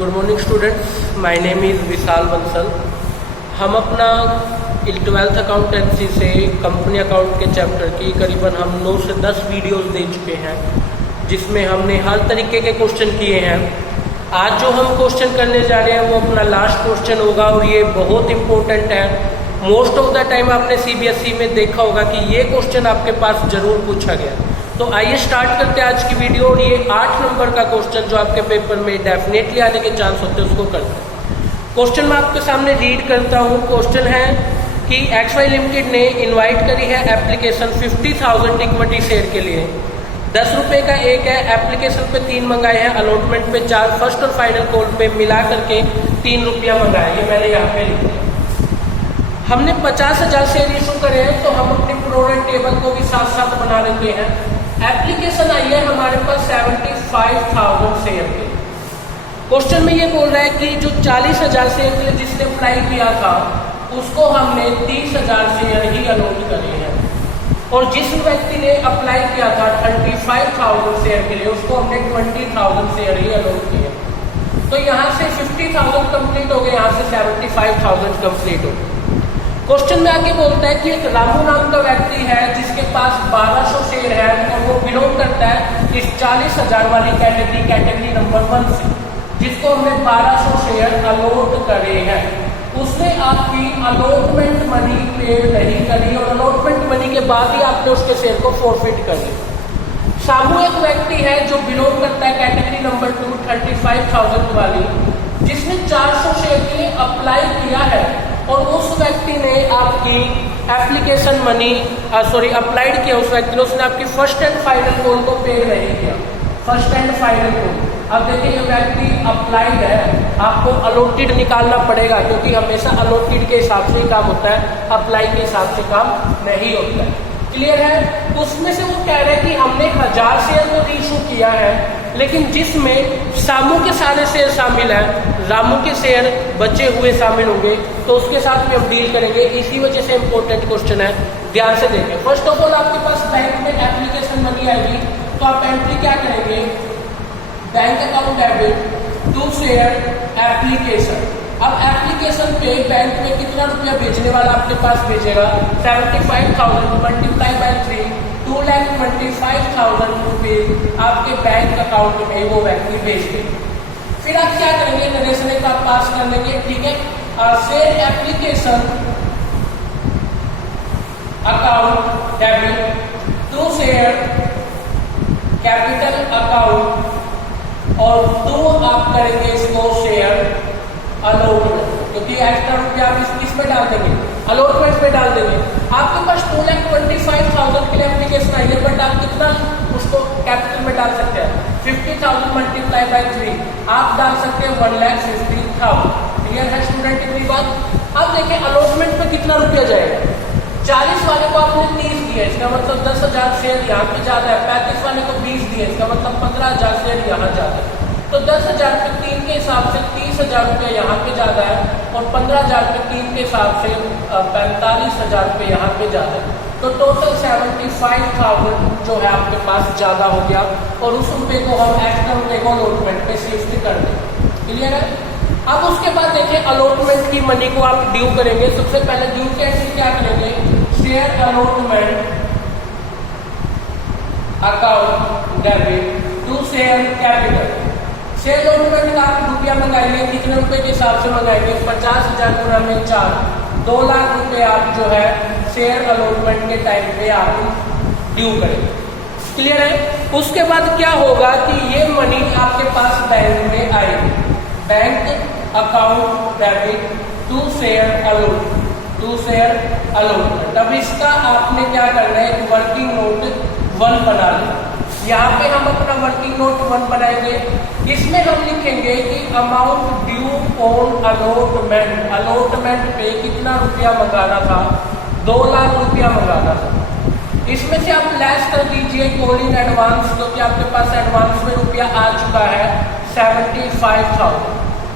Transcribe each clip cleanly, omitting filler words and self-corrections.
Good morning students, my name is Vishal Bansal. हम अपना 12th accountancy से कंपनी अकाउंट के चैप्टर की करीबन हम 9 से 10 वीडियोस दे चुके हैं, जिसमें हमने हर तरीके के क्वेश्चन किए हैं। आज जो हम क्वेश्चन करने जा रहे हैं वो अपना लास्ट क्वेश्चन होगा और ये बहुत इंपॉर्टेंट है। मोस्ट ऑफ द टाइम आपने CBSE में देखा होगा कि ये क्वेश्चन आपके पास जरूर पूछा गया। तो आइए स्टार्ट करते हैं आज की वीडियो। और ये 8 नंबर का क्वेश्चन जो आपके पेपर में डेफिनेटली आने के चांस होते हैं उसको करते हैं। क्वेश्चन मैं आपके सामने रीड करता हूँ। क्वेश्चन है कि XY लिमिटेड ने इनवाइट करी है एप्लीकेशन 50,000 इक्विटी शेयर के लिए। 10 रुपये का एक है, एप्लीकेशन पे 3 मंगाए हैं, अलॉटमेंट पे 4, फर्स्ट और फाइनल कॉल पे मिला करके 3 रुपया मंगाए। ये मैंने यहाँ पे लिख दिया। हमने 50,000 शेयर इशू करे हैं, तो हम अपनी प्रोडक्ट टेबल को भी साथ साथ बना लेते हैं। एप्लीकेशन आई है हमारे पास 75,000 शेयर के। क्वेश्चन में ये बोल रहा है कि जो 40,000 शेयर के लिए जिसने अप्लाई किया था उसको हमने 30,000 शेयर ही अलॉट करे हैं, और जिस व्यक्ति ने अप्लाई किया था 35,000 शेयर के लिए उसको हमने 20,000 शेयर ही अलॉट किए। तो यहाँ से 50,000 कंप्लीट हो गए, यहाँ से 75,000 कंप्लीट हो गए। क्वेश्चन में आगे बोलता है कि एक रामू नाम का व्यक्ति है जिसके पास 1200 शेयर है और वो बिलोंग करता है इस 40,000 वाली कैटेगरी नंबर 1 से, जिसको हमने 1200 शेयर अलॉट करे हैं। उसने आपकी अलॉटमेंट मनी पे नहीं करी और अलॉटमेंट मनी के बाद ही आपने उसके शेयर को फॉरफिट कर दिया। सामू एक व्यक्ति है जो बिलोंग करता है कैटेगरी नंबर 2 35,000 वाली, जिसने 400 शेयर के लिए अप्लाई किया है और उस व्यक्ति ने आपकी एप्लीकेशन मनी अप्लाइड किया। उस व्यक्ति ने उसने आपकी फर्स्ट एंड फाइनल कॉल को पे नहीं किया। फर्स्ट एंड फाइनल कॉल, अब देखिए ये व्यक्ति अप्लाइड है, आपको अलॉटेड निकालना पड़ेगा क्योंकि हमेशा अलॉटेड के हिसाब से ही काम होता है, अप्लाई के हिसाब से काम नहीं होता है। क्लियर है? उसमें से वो कह रहे हैं कि हमने 1000 शेयर तो रीइशू किया है, लेकिन जिसमें सामू के सारे शेयर शामिल हैं, रामू के शेयर बचे हुए शामिल होंगे, तो उसके साथ भी हम डील करेंगे। इसी वजह से इंपॉर्टेंट क्वेश्चन है, ध्यान से देखें। फर्स्ट ऑफ ऑल आपके पास बैंक में एप्लीकेशन मनी आएगी, तो आप एंट्री क्या करेंगे? Bank account debit to share application. अब एप्लीकेशन पे बैंक में कितना रुपया भेजने वाला आपके पास भेजेगा? 75,000 मल्टीप्लाई बाय 3, 2,25,000 रुपये आपके बैंक अकाउंट में वो व्यक्ति भेज देंगे। फिर आप क्या करेंगे? नरेशन एक आप पास कर लेंगे, ठीक है। Share application account debit to share capital account, और 2 आप करेंगे इसको शेयर अलॉटमेंट, क्योंकि एक्स्ट्रा रुपया आप इसमें डाल देंगे, अलॉटमेंट में डाल देंगे। आपके पास 2,25,000 के लिए एप्लीकेशन आई है, बट आप कितना उसको कैपिटल में डाल सकते हैं? 50,000 मल्टीप्लाई बाय 3 आप डाल सकते हैं 1,50,000। क्लियर है स्टूडेंट इतनी बात? अब देखिए अलॉटमेंट में कितना रुपया जाएगा। 40 वाले को आपने 30 दिया, इसका मतलब 10,000 शेयर यहाँ पे ज्यादा है। 35 वाले को 20 दिया, इसका मतलब 15,000 शेयर यहाँ ज्यादा है। तो 10,000 पे 3 के हिसाब से 30,000 रुपये यहाँ पे ज्यादा है, और 15,000 पे 3 के हिसाब से 45,000 रुपये यहाँ पे ज्यादा है। तो टोटल 75,000 जो है आपके पास ज्यादा हो गया, और उस रुपये को हम एक्स्ट्रा रुपये को अलॉटमेंट पे शिफ्ट कर देंगे। क्लियर है? अब उसके बाद देखिए अलॉटमेंट की मनी को आप ड्यू करेंगे। सबसे पहले ड्यू की एंट्री क्या करेंगे? Share allotment account debit to share capital. Share allotment का आप रुपया मंगाएंगे, कितने रुपए के हिसाब से मंगाएंगे? 50,000 गुना में 4, 2 लाख रुपए आप जो है शेयर अलॉटमेंट के टाइम पे आप ड्यू करेंगे। क्लियर है? उसके बाद क्या होगा कि ये मनी आपके पास बैंक में आएगी। Bank account debit to share allotment. अब इसका आपने क्या करना है? एक वर्किंग नोट 1 बना लें। यहाँ पे हम अपना वर्किंग नोट 1 बनाएंगे। इसमें हम लिखेंगे कि amount due on allotment. Allotment पे कितना रुपया मंगाना था? 2 लाख रुपया मंगाना था। इसमें से आप लेस कर दीजिए कॉल इन एडवांस, क्योंकि आपके पास एडवांस में रुपया आ चुका है 75,000।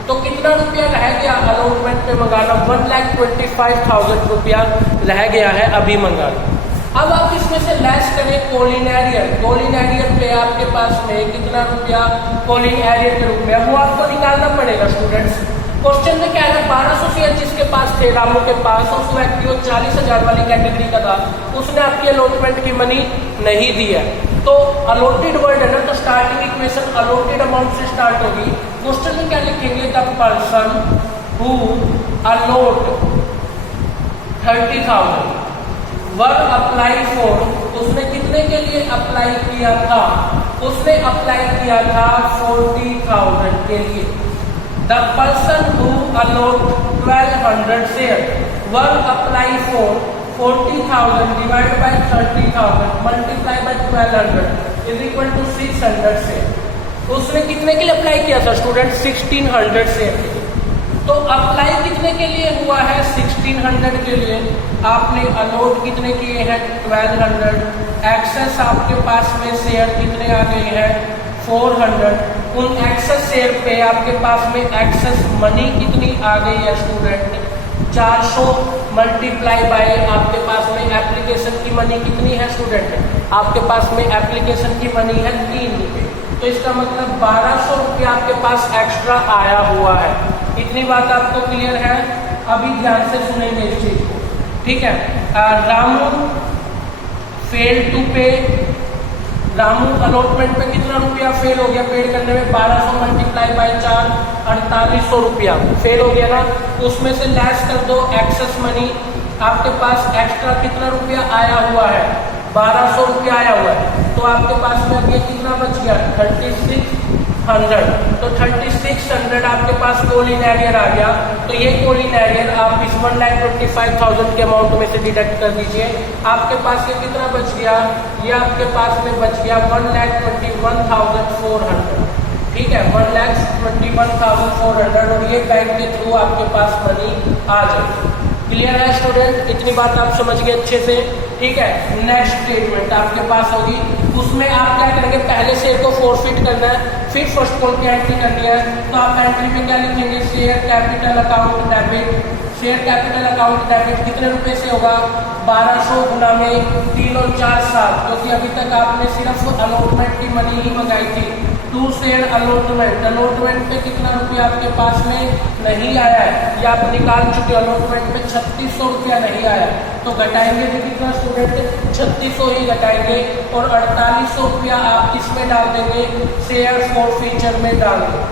तो कितना रुपया रह गया अलॉटमेंट पे मंगाना? 1,25,000 रुपया रह गया है अभी मंगाना। अब आप इसमें से लेस करें कोलिन पे आपके पास में कितना रुपया कोलिन एरियर के रूप में, वो आपको निकालना पड़ेगा स्टूडेंट्स। क्वेश्चन में क्या है, 1200 शेयर जिसके पास थे, रामू के पास, उस व्यक्ति को 40,000 वाली कैटेगरी का था, उसने आपकी अलॉटमेंट की मनी नहीं दी है। तो अलॉटेड वर्ड है ना, तो स्टार्टिंग इक्वेशन अलॉटेड अमाउंट से स्टार्ट होगी। क्वेश्चन में क्या लिखेंगे, the person who allot 30,000 were apply for, उसने कितने के लिए अप्लाई किया था, उसने अप्लाई किया था 40,000 के लिए। The person who allot 1200 share were apply for 40,000 divide by 30,000 multiply by 1200 is equal to 600 share. उसने कितने के लिए अप्लाई किया था स्टूडेंट, 1600 शेयर के लिए। तो अप्लाई कितने के लिए हुआ है, 1600 के लिए। आपने अलॉट कितने किए हैं, 1200। एक्सेस आपके पास में शेयर कितने आ गए हैं, 400। उन एक्सेस शेयर पे आपके पास में एक्सेस मनी कितनी आ गई है स्टूडेंट, 400 मल्टीप्लाई बाय आपके पास में एप्लीकेशन की मनी कितनी है स्टूडेंट, आपके पास में एप्लीकेशन की मनी है 3 रुपये। तो इसका मतलब 1200 रुपया आपके पास एक्स्ट्रा आया हुआ है। इतनी बात आपको क्लियर है। अभी ध्यान से सुनेंगे इस चीज को, ठीक है। रामू फेल टू पे, रामू अलॉटमेंट पे कितना रुपया फेल हो गया पेड करने में, 1200 मल्टीप्लाई बाय 4 4800 रुपया फेल हो गया ना। उसमें से लेस कर दो एक्सेस मनी, आपके पास एक्स्ट्रा कितना रुपया आया हुआ है, 1200 रुपया आया हुआ है। तो आपके पास में अभी कितना बच गया, 3600। तो 3600 आपके पास कोलिन एरियर आ गया। तो ये कोलिन एरियर आप इस 1,25,000 के अमाउंट में से डिडक्ट कर दीजिए। आपके पास ये कितना बच गया, ये आपके पास में बच गया 1,21,400, ठीक है, 1,21,400। और ये बैंक के थ्रू आपके पास मनी आ जाएगी। क्लियर है स्टूडेंट, इतनी बात आप समझ गए अच्छे से, ठीक है। नेक्स्ट स्टेटमेंट आपके पास होगी, उसमें आप क्या करेंगे, पहले शेयर को फोरफिट करना है, फिर फर्स्ट कॉल की एंट्री करनी है। तो आप एंट्री में क्या लिखेंगे, share capital account debit. Share capital account debit कितने रुपए से होगा, 1200 गुना में 3 और 4 7, क्योंकि अभी तक आपने सिर्फ अलॉटमेंट की मनी ही मंगाई थी। 2 शेयर अलॉटमेंट, अलॉटमेंट पे कितना रुपया आपके पास में नहीं आया है, ये आप निकाल चुके। अलॉटमेंट में 3600 रुपया नहीं आया, तो घटाएंगे भी कितना स्टूडेंट, 3600 ही घटाएंगे। और 4800 रुपया आप इसमें डाल देंगे, शेयर फॉरफीचर में डाल देंगे।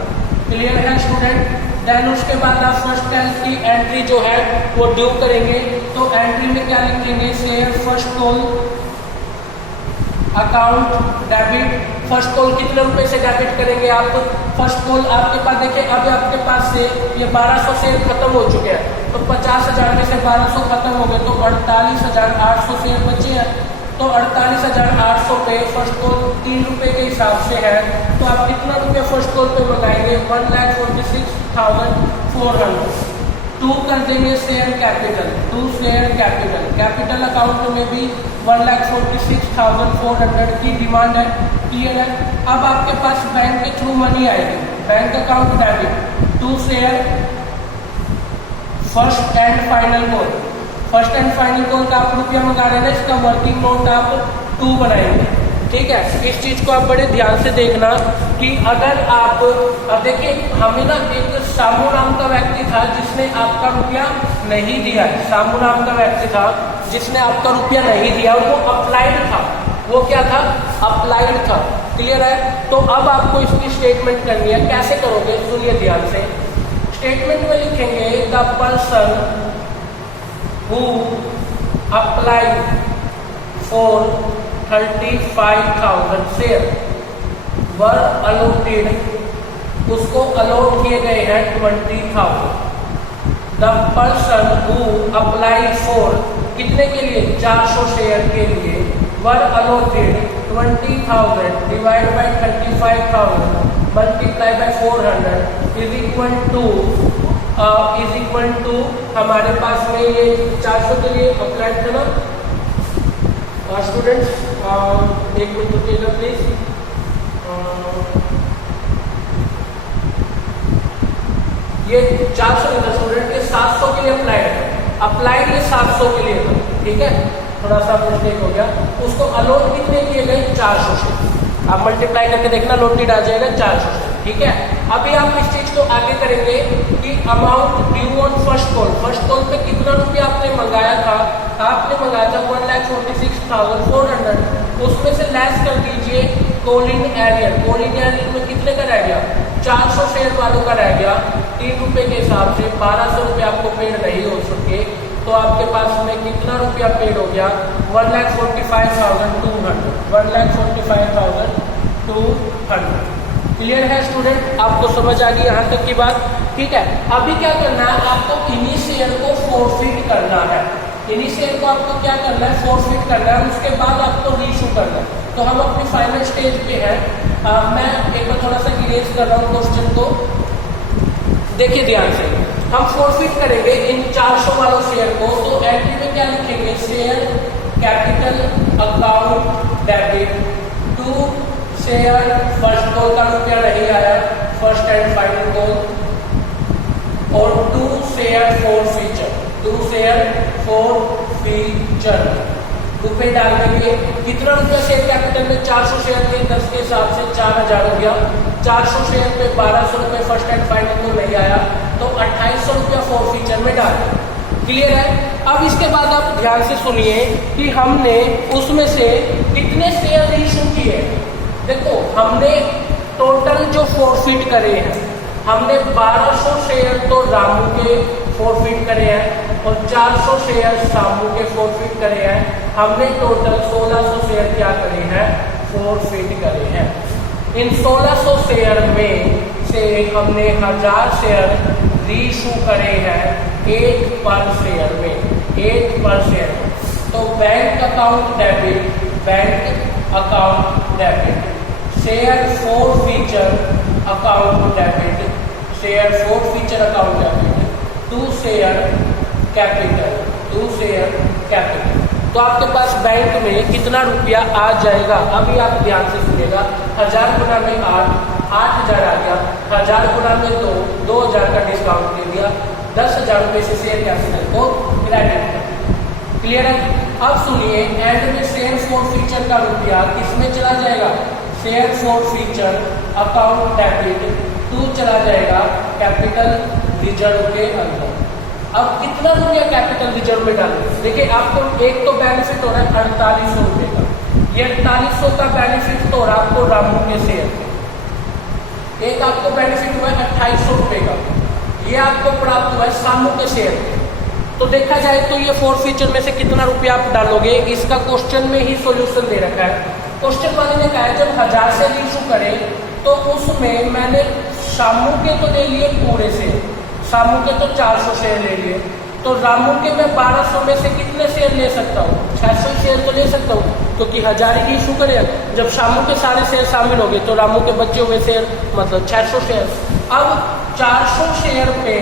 क्लियर है स्टूडेंट। देन उसके बाद आप फर्स्ट की एंट्री जो है वो ड्यू करेंगे। तो एंट्री में क्या लिखेंगे, share first call account debit. First call कितने रुपए से डेबिट करेंगे आप, फर्स्ट कॉल आपके पास देखिए अभी आपके पास से ये 1200 शेयर खत्म हो चुके हैं। तो 50,000 में से 1200 खत्म हो गए, तो 48,800 शेयर बचे हैं। तो 48,800 पे फर्स्ट कॉल 3 रुपये के हिसाब से है। तो आप कितना रुपया फर्स्ट कॉल पे मंगाएंगे, 1,46,400। 2 कर देंगे share capital, 2 share capital. Capital account में भी 1,46,400 की डिमांड है। क्लियर है। अब आपके पास बैंक के थ्रू मनी आएगी, bank account debit, 2 share first and final call. First and final call का आप रुपया मंगा रहे हैं, इसका वर्किंग नोट आप 2 बनाएंगे, ठीक है। इस चीज को आप बड़े ध्यान से देखना कि अगर आप, अब देखिए हमें ना एक सामू नाम का व्यक्ति था जिसने आपका रुपया नहीं दिया है। सामू नाम का व्यक्ति था जिसने आपका रुपया नहीं दिया, वो अप्लाइड था। वो क्या था, अप्लाइड था। क्लियर है। तो अब आपको इसकी स्टेटमेंट करनी है, कैसे करोगे सुनिए ध्यान से। स्टेटमेंट में लिखेंगे the person who applied for 35,000 share were allotted, उसको अलॉट किए गए हैं 20,000। The person who applied for कितने के लिए, 400 शेयर के लिए, were allotted 20,000 divide by 35,000 multiply by 400 is equal to हमारे पास में ये 400 के लिए अप्लाइड था ना स्टूडेंट्स। एक मिनट रुकिएगा प्लीज। ये 400 नहीं था स्टूडेंट, ये 700 के लिए अप्लाइड है। अप्लाइड ये 700 के लिए था, ठीक है। थोड़ा सा मिस्टेक हो गया, उसको अलॉट कितने किए गए 400 शेयर। आप मल्टीप्लाई करके देखना लोटेड आ जाएगा 400 शेयर, ठीक है। अभी आप इस चीज को आगे करेंगे कि amount due on first call, first call पे कितना रुपया आपने मंगाया था, आपने मंगाया था 1,46,400, उसमें से लेस कर दीजिए कॉलिंग एरियर, कॉलिंग एरियर में कितने का रह गया 400 शेयर वालों का रह गया 3 रुपये के हिसाब से 1200 रुपये आपको पेड नहीं हो सके, तो आपके पास में कितना रुपया पेड हो गया 1,45,200, 1,45,200। क्लियर है स्टूडेंट, आपको समझ आ गई यहाँ तक की बात, ठीक है। अभी क्या करना है, आपको इन्हीं शेयर को फोरफिट करना है, इन्हीं शेयर को आपको क्या करना है फोरफिट करना है, उसके बाद आपको रीइशू करना है। तो हम अपनी फाइनल स्टेज पे हैं, मैं एक बार थोड़ा सा इरेज कर रहा हूँ क्वेश्चन को, देखिए ध्यान से। हम फोरफिट करेंगे इन 400 वालों शेयर को, तो एंट्री में क्या लिखेंगे, share capital account debit to share first call का रुपया नहीं आया, फर्स्ट एंड फाइनल कॉल, और to share forfeiture, to share forfeiture रुपये डाल देंगे। कितना रुपया शेयर कैपिटल में 400 शेयर थे, 10 के हिसाब से 4000 हो गया, 400 शेयर पे 1200 रुपये फर्स्ट एंड फाइनल को नहीं आया, तो 2800 रुपया फॉर फीचर में डाल। क्लियर है। अब इसके बाद आप ध्यान से सुनिए कि हमने उसमें से कितने शेयर इशू किए। देखो हमने टोटल जो फोरफिट करे हैं, हमने 1200 शेयर तो रामू के फोरफिट करे हैं और 400 शेयर सामू के फोरफिट करे हैं। हमने टोटल 1600 शेयर क्या करे हैं, फोरफिट करे हैं। इन 1600 शेयर में से हमने 1000 शेयर रीइशू करे हैं 8 पर शेयर में, 8 पर शेयर में। तो bank account debit, bank account debit, share forfeiture account debit, share forfeiture account debit, to share capital, to share capital. तो आपके पास बैंक में कितना रुपया आ जाएगा, अभी आप ध्यान से सुनिएगा। 1000 गुना में 8, 8000 आ गया, 1000 गुना में 2, 2000 का डिस्काउंट दे दिया, 10,000 रुपये से शेयर कैपिटल को क्रेडिट कर। क्लियर है। अब सुनिए, एंड में शेयर फॉर फीचर का रुपया किसमें चला जाएगा, share forfeiture account debit to चला जाएगा कैपिटल रिजर्व के अंदर। अब कितना रुपया कैपिटल रिजर्व में डालेंगे, देखिए आपको एक तो बेनिफिट हो रहा है 4800 रुपये का, ये 4800 का बेनिफिट तो हो रहा है आपको रामू के शेयर पे, एक आपको बेनिफिट हुआ है 2800 रुपये का, ये आपको प्राप्त हुआ है सामू के शेयर पे। तो देखा जाए तो ये फोर फीचर में से कितना रुपया आप डालोगे, इसका क्वेश्चन में ही सोल्यूशन दे रखा है। क्वेश्चन वाले ने कहा है जब 1000 से इशू करें तो उसमें मैंने सामू के तो ले लिए पूरे से, सामू के तो 400 शेयर ले लिए, तो रामू के मैं 1200 में से कितने शेयर ले सकता हूँ, 600 शेयर तो ले सकता हूँ, क्योंकि 1000 ही इशू करे। जब सामू के सारे शेयर शामिल हो गए तो रामू के बचे हुए शेयर मतलब 600 शेयर। अब 400 शेयर पे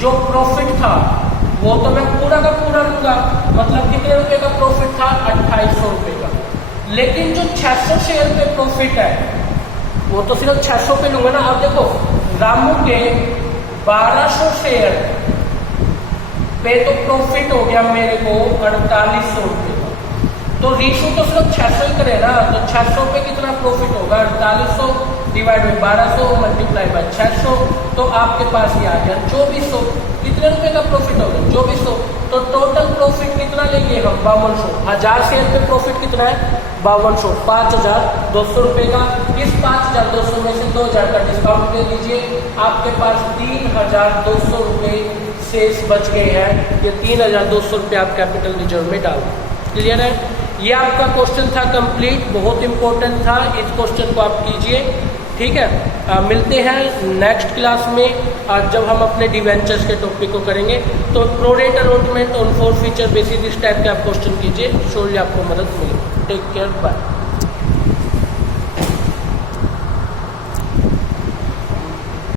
जो प्रॉफिट था वो तो मैं पूरा का पूरा लूंगा, मतलब कितने रुपए का प्रॉफिट था 2800 रुपये का। लेकिन जो 600 शेयर पे प्रॉफिट है वो तो सिर्फ 600 पे लूंगा ना। अब देखो रामू के 1200 शेयर पे तो प्रॉफिट हो गया मेरे को 4800 रुपये का, तो रीशू तो सिर्फ 600 ही करे ना, तो 600 पे कितना प्रॉफिट होगा 4800 डिवाइड बाई 1200 मल्टीप्लाई बाई 600, तो आपके पास ये आ गया 2400। कितने रुपए का प्रॉफिट होगा 2400। तो टोटल प्रॉफिट कितना लेंगे हम 5200। 1000 शेयर पे प्रॉफिट कितना है 5200, 5200 रुपये का। इस 5200 में से 2000 का डिस्काउंट दे दीजिए, आपके पास 3200 रुपये शेष बच गए हैं। ये 3200 रुपये आप कैपिटल रिजर्व में डाल। क्लियर है। ये आपका क्वेश्चन था कंप्लीट, बहुत इंपॉर्टेंट था, इस क्वेश्चन को आप कीजिए, ठीक है। मिलते हैं नेक्स्ट क्लास में जब हम अपने डिवेंचर्स के टॉपिक को करेंगे। तो prorate allotment on four feature basis इस टाइप के आप क्वेश्चन कीजिए, श्योरली आपको मदद मिलेगी। Take care, bye.